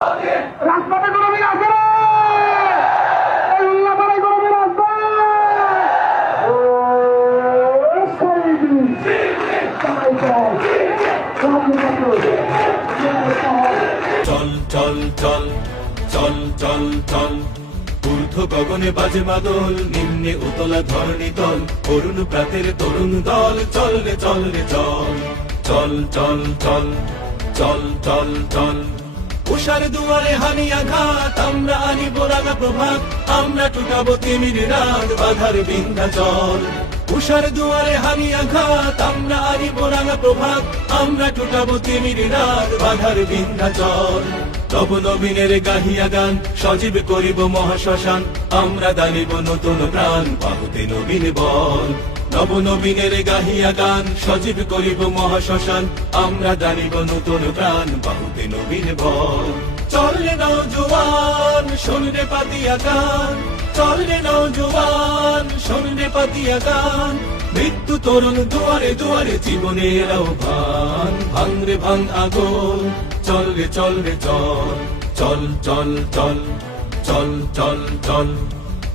রাজপথে কোনো মিল আছে না, এই উল্লাপাড়ায় কোনো মিল আসবে। চল চল চল চল চল চল ঊর্ধ্ব গগনে বাজে মাদল, নিম্নে উতলা ধরণী তল, অরুণ প্রাতের তরুণ দল, চল রে চল রে চল চল চল চল চল চল চল উষার দুয়ারে হানি আঘাত, আমরা আনিব রাঙা প্রভাত, আমরা টুটাবো তিমির রাত, বাধার বিন্ধ্যাচল। উষার দুয়ারে হানি আঘাত, আমরা আনিব রাঙা প্রভাত, আমরা টুটাবো তিমির রাত, বাধার বিন্ধ্যাচল। তব নবীনের গাহিয়া গান, সজীব করিব মহাশ্মশান, আমরা দানিব নতুন প্রাণ, বাহুতে নবীন বল। নব নবীনের গাহিয়া গান, সজীব করিব মহাশ্মশান, আমরা দানিব নতুন প্রাণ, বাহুতে নবীন বল। চল রে নওজোয়ান, শোন রে পাতিয়া গান, চল রে নওজোয়ান, শোন রে পাতিয়া গান, মৃত্যু তরুণ দুয়ারে দুয়ারে জীবনের আহ্বান, ভাঙ রে ভাঙ আগুন, চল রে চল রে চল চল চল চল চল চল চল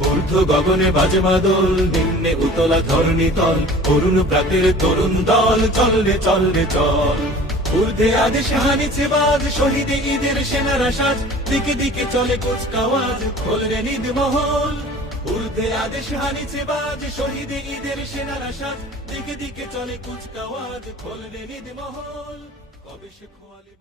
ঊর্ধ্ব গগনে বাজে মাদল, নিম্নে উতলা ধরণী তল, অরুণ প্রাতের তরুণ দল, চল রে চল রে চল। ঊর্ধ্বে আদেশ হানিছে বাজ, শহীদে ঈদের সেনারা সাজ, দিকে দিকে চলে কুচকাওয়াজ, খোল রে নিদ মহল। ঊর্ধ্বে আদেশ হানিছে বাজ, শহীদে ঈদের সেনারা সাজ, দিকে দিকে চলে কুচকাওয়াজ, খোল রে নিদ মহল। কবে সে খোয়ালি